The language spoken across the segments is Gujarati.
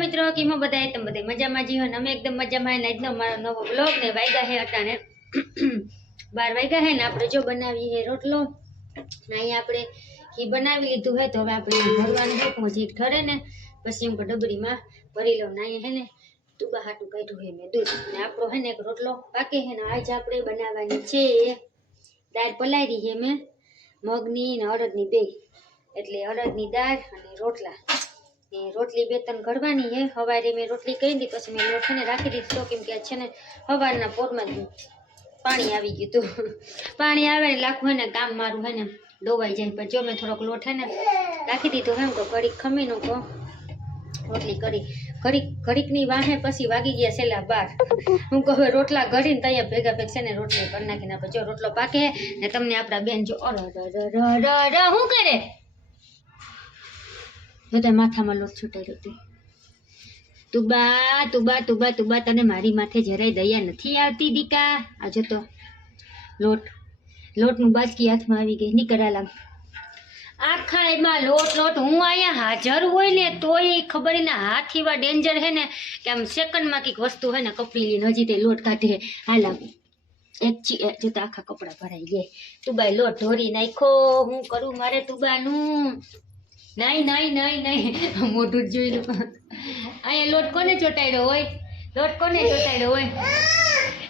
મિત્રો, કેમ બધા એકદમ બધે મજામાં જીવો અમે એકદમ મજામાં અને આજનો મારો નવો બ્લોગ ને વાગ્યા હે અટાણે બાર વાગ્યા હે ને આપણે જો બનાવી રોટલો. ને અહીંયા આપણે ઘી બનાવી લીધું હે, તો હવે આપણે ભરવાનું હે પણ હજી ઠરે ને. પછી એમ ડબરીમાં ભરી લઉં ને અહીંયા હે ને. તુબા હાટું કાઢ્યું હે મેં દૂધ. ને આપણો હે ને એક રોટલો બાકી હે ને, આજ આપણે બનાવવાની છે. દાળ પલાળી હે મેં, મગની ને અડદની બે. એટલે અડદની દાળ અને રોટલા. ને રોટલી બે ત્રણ ઘડવાની હે સવારે મેં રોટલી કરી દીધી પછી મેં લોટ ને રાખી દીધી, તો કેમ કે છે ને સવારના પોરમાં પાણી આવી ગયું હતું. પાણી આવે ને લાખું હોય ને કામ મારું હોય ને, ડોવાઈ જાય. પણ જો મેં થોડોક લોટ હે ને રાખી દીધો એમ તો ઘડીક ખમીનું કહો રોટલી કરી, ઘડીક ઘડીકની વાહે પછી વાગી ગયા છેલ્લા બાર. હું કહું રોટલા ઘડીને તૈયાર ભેગા ભેગ છે ને, રોટલી કરી નાખીને આપણે જો રોટલો પાકે ને, તમને આપણા બેન જો અર હું કરે? બધા માથામાં લોટ છૂટાઈ હતી તુબા તુબા તુબા તુબા, તને મારી માથે જરાય દયા નથી આવતી, દીકા. આ જો તો લોટ, લોટનું બાજકી હાથમાં આવી ગઈ. નીકળ્યા લાગ આખા એમાં લોટ લોટ. હું અહીંયા હાજર હોય ને તોય ખબર ને હાથ એવા ડેન્જર હે ને કે આમ સેકન્ડમાં કંઈક વસ્તુ હે ને કપડી લઈને હજી તે લોટ કાઢે. હાલા એક ચી જોતા આખા કપડાં ભરાઈ ગયા. તુબાઈ લોટ ઢોરી નાખો હું કરું મારે તુબાનું? નહીં નહીં નહીં નહીં. મોઢું જ જોઈ લો. અહીંયા લોટ કોને ચોટાડ્યો હોય? લોટ કોને ચોટાડ્યો હોય?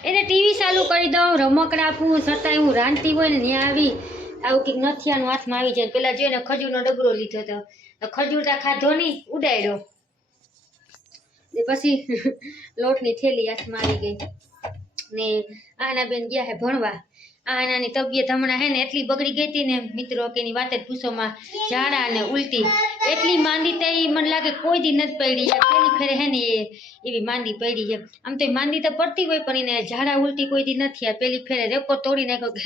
એને ટીવી ચાલુ કરી દઉં રમકડા આપું છતાંય હું રાંધતી હોય ને ત્યાં આવી. આવું કંઈક નથિયાનું હાથમાં આવી જાય. પેલા જોઈને ખજૂરનો ડબરો લીધો હતો. તો ખજૂર તા ખાધો નહીં ઉડાડ્યો. ને પછી લોટની થેલી હાથમાં આવી ગઈ. ને આના બેન ગયા હે ભણવા. આનાની તબિયત હમણાં હે ને એટલી બગડી ગઈ હતી ને, મિત્રો, કે એની વાત જ પૂછોમાં ઝાડા અને ઉલટી. એટલી માંદી તે મને લાગે કોઈ દી નથી પડી પેલી ફેરે હે ને એ, એવી માંદી પડી છે આમ તો એ માંદી તો પડતી હોય પણ એને ઝાડા ઉલટી કોઈ દી નથી આ. પેલી ફેરે રેકોર્ડ તોડી નાખ્યો કે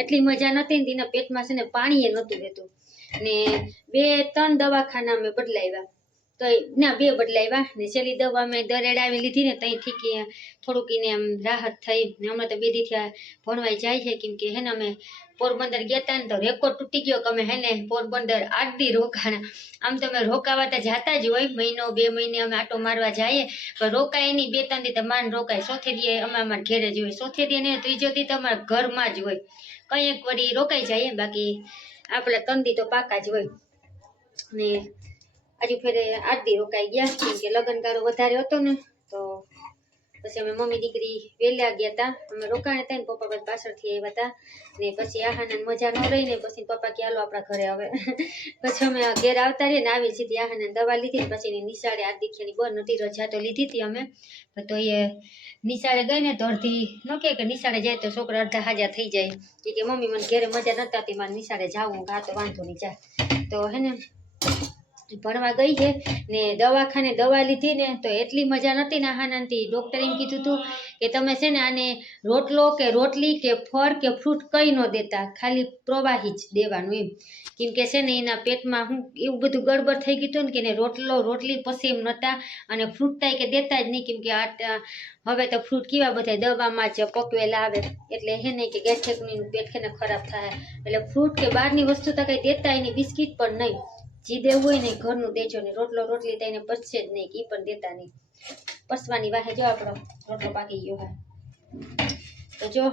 એટલી મજા નથી ને તેના પેટમાં છે ને પાણીએ નહોતું રહેતું. ને બે ત્રણ દવાખાના અમે બદલાવ્યા. તો ના, બે બદલાવ્યા ને છેલ્લી દવા મેં દરેડાવી લીધી ને ત્યાં ઠીક થોડુંક એને આમ રાહત થઈ. ને હમણાં તો બે દીથી ભણવાઈ જાય છે, કેમ કે હે ને અમે પોરબંદર ગયા હતા ને તો રેકોર્ડ તૂટી ગયો કે અમે હે ને પોરબંદર આઠ દી રોકાણા. આમ તો અમે રોકાવા તો જતા જ હોય, મહિનો, બે મહિને અમે આટો મારવા જઈએ. પણ રોકાય નહીં, બે ત્રણ દી માન રોકાય. ચોથે દીએ અમે અમારા ઘેરે જ હોય. ચોથે દી ને ત્રીજો દી તો અમારા ઘરમાં જ હોય. કંઈક વળી રોકાઈ જાય બાકી આપણે ત્રણ દી તો પાકા જ હોય. ને આજુ ફેરે આરતી રોકાઈ ગયા કેમ કે લગ્નગાળો વધારે હતો ને, તો પછી અમે મમ્મી દીકરી વહેલા ગયા હતા અમે રોકાણ હતા ને, પપ્પા પછી પાછળથી આવ્યા હતા ને પછી આહાને મજા ન રહી ને, પછી પપ્પા કે, હાલો, આપણા ઘરે હવે પછી અમે ઘેર આવતા રહીએ ને, આવી સીધી આહાને દવા લીધી પછી એની નિશાળે આ દીક્ષાની બંધ નથી રજા તો લીધી હતી અમે. તો એ નિશાળે ગઈ ને, તો અડધી ન કે નિશાળે જાય તો છોકરા અડધા હાજા થઈ જાય. કે મમ્મી મને ઘેરે મજા નતા હતી મારે નિશાળે જાવું, હા તો વાંધો નહીં, જા. તો હે ને ભણવા ગઈ છે ને દવાખાને દવા લીધી ને તો એટલી મજા નથી ને આહાનાથી ડૉક્ટરે એમ કીધું હતું કે તમે છે ને આને રોટલો કે રોટલી કે ફળ કે ફ્રૂટ કંઈ ન દેતા, ખાલી પ્રવાહી જ દેવાનું એમ. કેમ કે છે ને એના પેટમાં હું એવું બધું ગડબડ થઈ ગયું હતું ને કે એને રોટલો, રોટલી પછી એમ નહોતા અને ફ્રૂટ થાય કે દેતા જ નહીં. કેમ કે આ હવે તો ફ્રૂટ કેવા બધા દવામાં જ પકવેલા આવે. એટલે હે નહીં કે ગેઠેકની પેટ ખરાબ થાય. એટલે ફ્રૂટ કે બહારની વસ્તુ તો કંઈ દેતા એની બિસ્કિટ પણ નહીં. જી દેવું હોય ને ઘરનું દેજો ને રોટલો રોટલી થઈને પચશે જ નહીં કે પણ દેતા નહીં. પસવાની વાહે જો આપણો રોટલો પાકી ગયો હા તો જો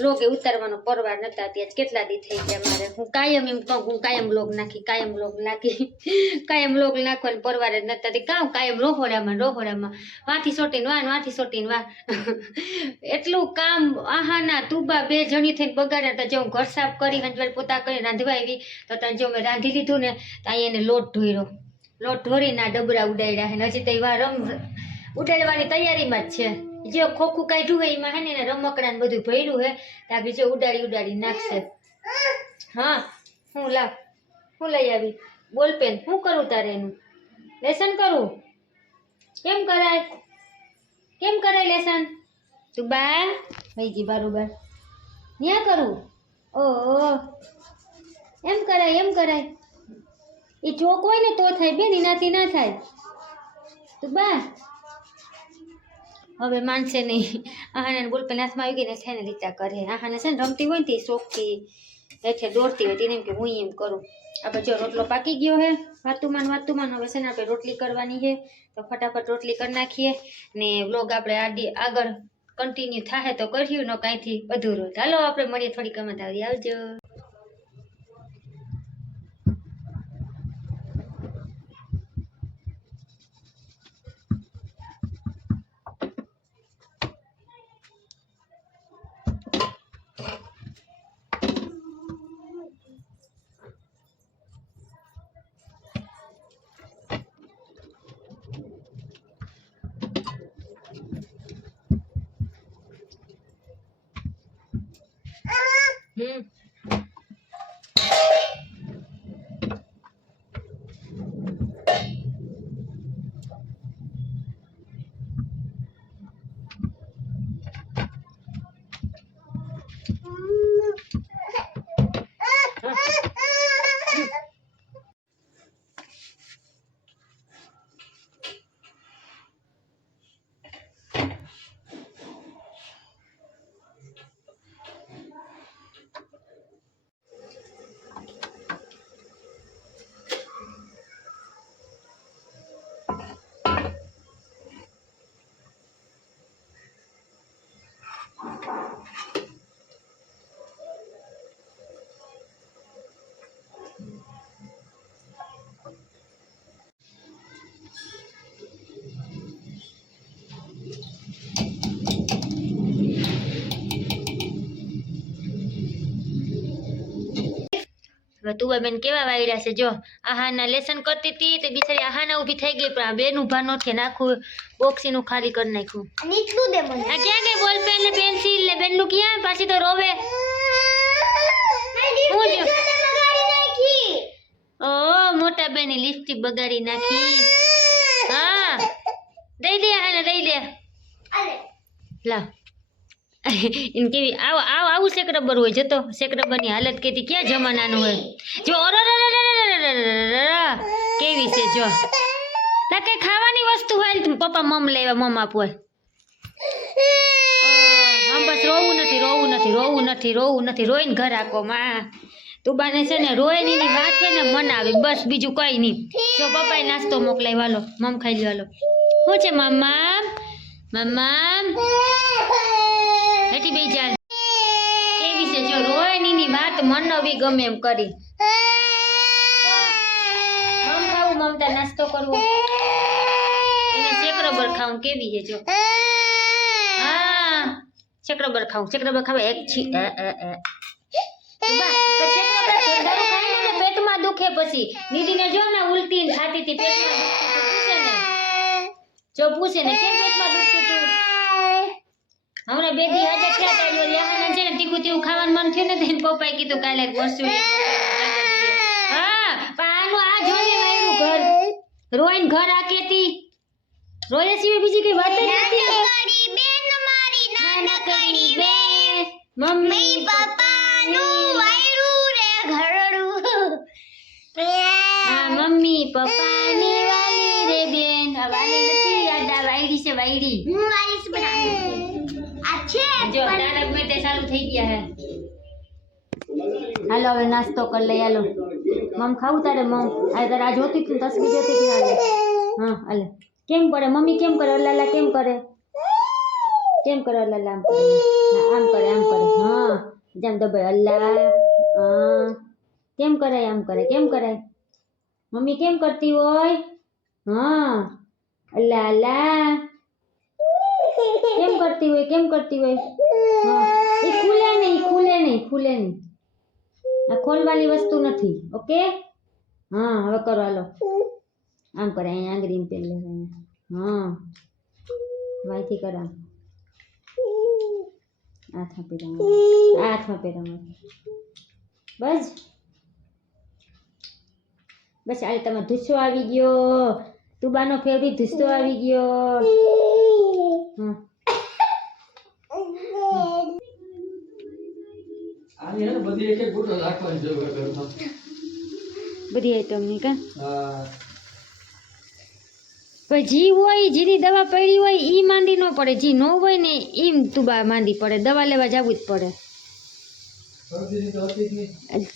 લોગે ઉતારવાનો પરવાર નતા. ત્યાં કેટલા દી થઈ ગયા મારે. હું કાયમ એમ કહું, હું કાયમ લોગ નાખી, કાયમ લોગ નાખી. કાયમ લોગ નાખવાનો પરવાર જ નતા. કામ કાયમ રોહોડામાં રોહોડામાં. વાથી સોટીને વાન, વાથી સોટીને વાહ એટલું કામ, આહાના તુબા બે જણી થઈને બગાડ્યા તો જો હું ઘર સાફ કરી હંજવાડ પોતા કરી રાંધવા આવી, તો તને જો મેં રાંધી લીધું ને, તો અહીંયા એને લોટ ઢોર્યો લોટ ઢોરીને ડબરા ઉડાડ્યા હજી તો એવા રમ ઉડાડવાની તૈયારીમાં જ છે. જે ખોખું કાઢ્યું હોય એમાં હે ને એને રમકડા ને બધું ભર્યું હે ત્યાં બીજે ઉડાડી ઉડાડી નાખશે. હા, હું લાવ, હું લઈ આવી. બોલપેન શું કરું તારે એનું? લેસન કરું? કેમ કરાય? કેમ કરાય લેસન? તું બા ભાઈ ગઈ બરોબર. ન્યા કરું? ઓ એમ કરાય એમ કરાય. એ ચોક હોય ને તો થાય, બેન, એનાથી ના થાય. તું બા હવે માનશે નહીં. આહાને બોલ હાથમાં આવી ગઈને થઈને લીટા કરે આહાને છે ને રમતી હોય ને તે શોખથી હેઠે દોડતી હોય તેને એમ કે હું એમ કરું. આપણે જો રોટલો પાકી ગયો હે. વાતુમાન વાતુમાન. હવે છે ને આપણે રોટલી કરવાની છે તો ફટાફટ રોટલી કરી નાખીએ. ને વ્લોગ આપણે આડી આગળ કન્ટિન્યુ થાય તો કર્યું, ન કાંઈથી અધૂરું. ચાલો આપણે મળીએ થોડી ગમત આવી આવજો. Hmm. હવે તું બેન કેવા વાયડા છે? જો આહાના લેસન કરતી હતી તો બિચારી આહાના ઊભી થઈ ગઈ પણ આ બેન ઊભા નથી નાખું બોક્સીનું ખાલી કરી નાખ્યું. નીચલું દે મને ક્યાં ગઈ બોલ પેન ને પેન્સિલ ને બેનનું ક્યાં? પાછી તો રોવે. ઓ મોટા બેની લિપસ્ટિક બગાડી નાખી. હા. દઈ દે આને દઈ દે. લા. એને કેવી આવો આવો આવું શેક રબર હોય જતો શેક રબરની હાલત કેતી ક્યાં જમાનાનું હોય જો કેવી છે જો ના કઈ ખાવાની વસ્તુ હોય પપ્પા મમ લેવા મમ હોય આમ બસ રોવું નથી રોવું નથી રોવું નથી રોવું નથી રોઈને ઘર આખો માં તુબાને છે ને રોયની વાત છે ને મન આવે બસ બીજું કઈ નહીં જો પપ્પાએ નાસ્તો મોકલાય વાલો મમ ખાઈ લો શું છે મમ્મા મમ્મા ની બે છે, જો રોહિણી ની વાત મન બી ગમે એમ કરી. મમ ખાવું, મમતા નાસ્તો કરવો. એને શેકરબર ખાવું, કેવી છે, જો. હા શેકરબર ખાવું શેકરબર ખાવા, એક છી એ એ એ પેટમાં દુખે પછી. નિધિને જો ને ઉલટી ખાતી હતી, પેટમાં જો પૂછે ને, કેમ પેટમાં દુખતું હતું હમણાં બે દી હાજર થયા તા લેવાના છે ને તીખું તીખું ખાવાનું મન થયું ને તો એને પપ્પાએ કીધું કાલે ગોસું હા પણ આનું આ જોને મારું ઘર. રોઈન ઘર આ કેતી રોયા સિવાય બીજી કઈ વાત જ નથી. નાનકડી બેન મમ્મી હા મમ્મી પપ્પાની વાલી રે બેન. વાલી નથી આ વાયડી છે વાયડી જો હાલો, હવે નાસ્તો કરી લઈ હાલો. મમ, ખાવું તારે, મમ? આ તારે આ જોતી તું તસવી જોતી હા, હાલે. કેમ કરે? મમ્મી કેમ કરે? અલ્લાલા કેમ કરે? કેમ કરે અલ્લાલા આમ કરે? આમ કરે આમ કરે. હા, જેમ દબાય અલ્લા હા. કેમ કરાય, આમ કરે કેમ કરાય? મમ્મી કેમ કરતી હોય? હા. અલ્લા અલ્લા કેમ કરતી હોય, કેમ કરતી હોય? એ ખુલે નહીં ખુલે નહીં ખુલે નહીં. આ ખોલવાની વસ્તુ નથી, ઓકે? હા, હવે કરો, હાલો. આમ કરે, અહીંયા આંગળી પેલ લે હા. વાયથી કર હાથમાં પહેરામાં હાથમાં પહેરામાં બસ. બસ, આજે તમારો ધુસ્સો આવી ગયો. તુબાનો ફેવરિટ ધુસ્સો આવી ગયો. બધી એક એક ફોટો રાખવાની જરૂર બધી આઈટમની કા? પણ જી હોય જેની દવા પડી હોય ઈ માંદી ન પડે. જી ન હોય ને એમ તુબા માંદી પડે. દવા લેવા જવું જ પડે.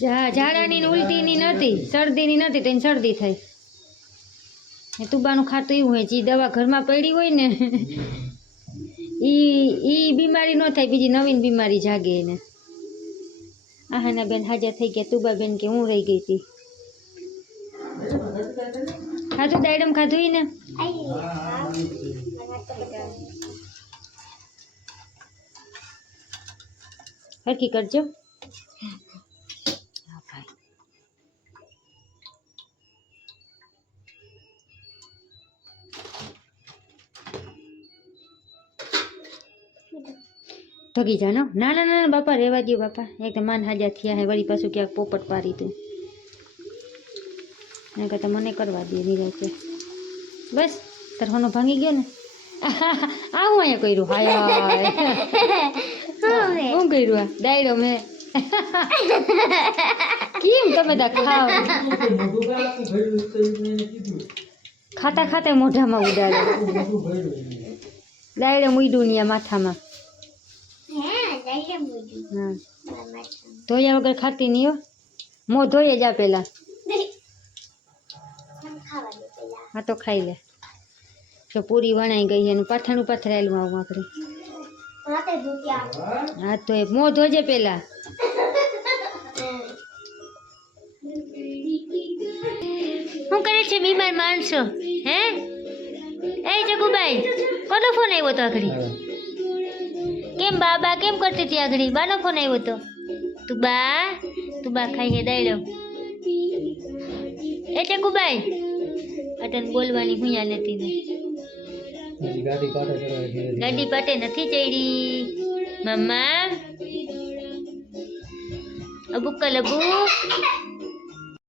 ઝાડાની ઉલટીની નથી શરદીની નથી તેને શરદી થઈ. એ તુબાનું ખાતું એવું હોય જે દવા ઘરમાં પડી હોય ને ઈ ઈ બીમારી ન થાય, બીજી નવીન બીમારી જાગે એને. આહાના બેન હાજર થઈ ગયા તુબા બેન કે હું રહી ગઈ હતી. ખાધું દાયડમ ખાધું ને? હરકી કરજો. થકી જાનો ના? ના ના ના, બાપા રેવા દો બાપા. એક માન હાજા થયા હે વળી પાછું ક્યાંક પોપટ પારી તું. એના કરતાં મને કરવા દે નિરાતે બસ તરહોનો ભાંગી ગયો ને? આવું અહીંયા કર્યું? હાય શું કર્યું આ? ડાયરો મેં. કેમ તમે તા ખાવ. ખાતા ખાતા મોઢામાં ઉડાડે. ડાયરો મૂડ્યું ને માથામાં. ધોયા વગર ખાતી નહીં હો. મોં ધોઈએ જા પેલા. હા તો ખાઈ લે. જો પૂરી વણાઈ ગઈ એનું પાથાણું પાથરાયેલું આવું આપણે હા તો એ મો ધોજે પેલા. શું કરે છે બીમાર માણસો? હે? એ જગુભાઈ કોનો ફોન આવ્યો તો આખરી કેમ બાબા કેમ કરતી હતી આગળ બાનો ફોન આવ્યો તો. તું બા તું બા ખાઈ હે લો એ ચકુબાઈ. અટન બોલવાની હુંયા નથી ને. ગાડી પાટે નથી ચડી. મમ્મા. અબુ કલબુ